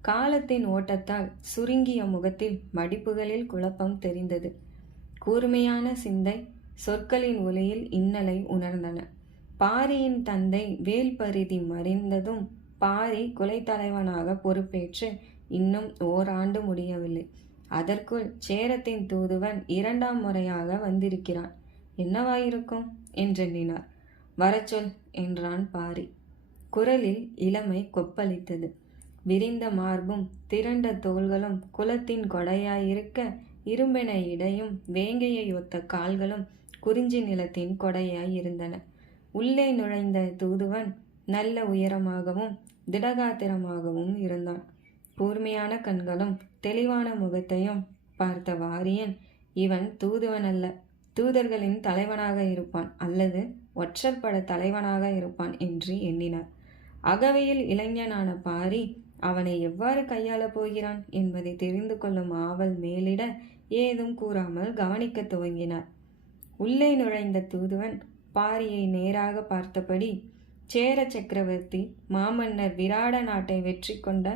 காலத்தின் ஓட்டத்தால் சுருங்கிய முகத்தில் மடிப்புகளில் குழப்பம் தெரிந்தது. கூர்மையான சிந்தை சொற்களின் ஒலியில் இன்னலை உணர்ந்தன. பாரியின் தந்தை வேல்பரிதி மறைந்ததும் பாரி குலைத்தலைவனாக பொறுப்பேற்று இன்னும் ஓராண்டு முடியவில்லை. அதற்குள் சேரத்தின் தூதுவன் இரண்டாம் முறையாக வந்திருக்கிறான். என்னவாயிருக்கும்? என்றெண்ணினார் வரச்சொல் என்றான் பாரி. குரலில் இளமை கொப்பளித்தது. விரிந்த மார்பும் திரண்ட தோள்களும் குலத்தின் கொடையாயிருக்க இரும்பென இடையும் வேங்கையை ஒத்த கால்களும் குறிஞ்சி நிலத்தின் கொடையாயிருந்தன. உள்ளே நுழைந்த தூதுவன் நல்ல உயரமாகவும் திடகாத்திரமாகவும் இருந்தான். கூர்மையான கண்களும் தெளிவான முகத்தையும் பார்த்த வாரியன் இவன் தூதுவன் அல்ல தூதர்களின் தலைவனாக இருப்பான் அல்லது ஒற்றற்பட தலைவனாக இருப்பான் என்று எண்ணினார். அகவையில் இளைஞனான பாரி அவனை எவ்வாறு கையாளப் போகிறான் என்பதை தெரிந்து கொள்ளும் ஆவல் மேலிட ஏதும் கூறாமல் கவனிக்க துவங்கினார். உள்ளே நுழைந்த தூதுவன் பாரியை நேராக பார்த்தபடி சேர சக்கரவர்த்தி மாமன்னர் விராட நாட்டை வெற்றி கொண்ட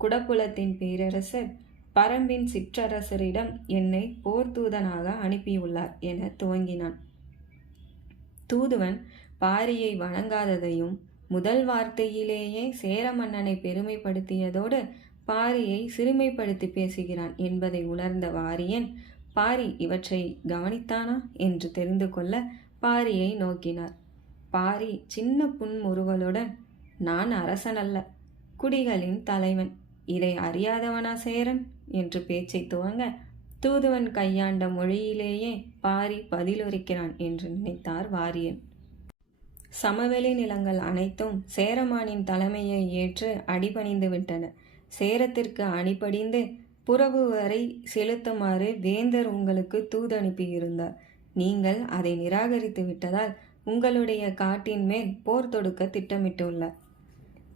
குடப்புலத்தின் பேரரசர் பரம்பின் சிற்றரசரிடம் என்னை போர்தூதனாக அனுப்பியுள்ளார் என துவங்கினான். தூதுவன் பாரியை வணங்காததையும் முதல் வார்த்தையிலேயே சேர மன்னனை பெருமைப்படுத்தியதோடு பாரியை சிறுமைப்படுத்தி பேசுகிறான் என்பதை உணர்ந்த வாரியன் பாரி இவற்றை கவனித்தானா? என்று தெரிந்து கொள்ள பாரியை நோக்கினார். பாரி சின்ன புன்முறுவலுடன் நான் அரசனல்ல. குடிகளின் தலைவன். இதை அறியாதவனா சேரன்? என்று பேச்சை துவங்க தூதுவன் கையாண்ட மொழியிலேயே பாரி பதிலுரைக்கிறான் என்று நினைத்தார் வாரியன். சமவெளி நிலங்கள் அனைத்தும் சேரமானின் தலைமையை ஏற்று அடிபணிந்து விட்டன. சேரத்திற்கு அணிபடிந்து புறவு வரை செலுத்துமாறு வேந்தர் உங்களுக்கு தூதனுப்பியிருந்தார். நீங்கள் அதை நிராகரித்து விட்டதால் உங்களுடைய காட்டின் மேல் போர் தொடுக்க திட்டமிட்டுள்ளார்.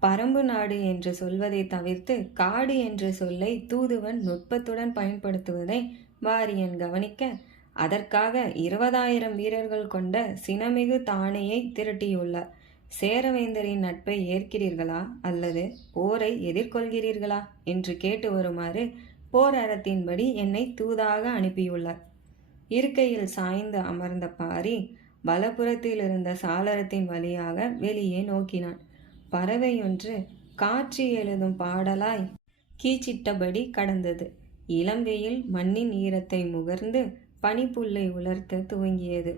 பரம்பு நாடு என்று சொல்வதை தவிர்த்து காடு என்ற சொல்லை தூதுவன் நுட்பத்துடன் பயன்படுத்துவதை வாரியன் கவனிக்க அதற்காக இருபதாயிரம் வீரர்கள் கொண்ட சினமிகு தானையை திரட்டியுள்ளார். சேரவேந்தரின் நட்பை ஏற்கிறீர்களா? அல்லது போரை எதிர்கொள்கிறீர்களா? என்று கேட்டு வருமாறு போர் அறத்தின்படி என்னை தூதாக அனுப்பியுள்ளார். இருக்கையில் சாய்ந்து அமர்ந்த பாரி வலப்புறத்தில் இருந்த சாளரத்தின் வழியாக வெளியே நோக்கினான். பறவையொன்று காட்சி எழுதும் பாடலாய் கீச்சிட்டபடி கடந்தது. இளம் வெயில் மண்ணின் ஈரத்தை முகர்ந்து பனிப்புல்லை உலர்த்த துவங்கியது.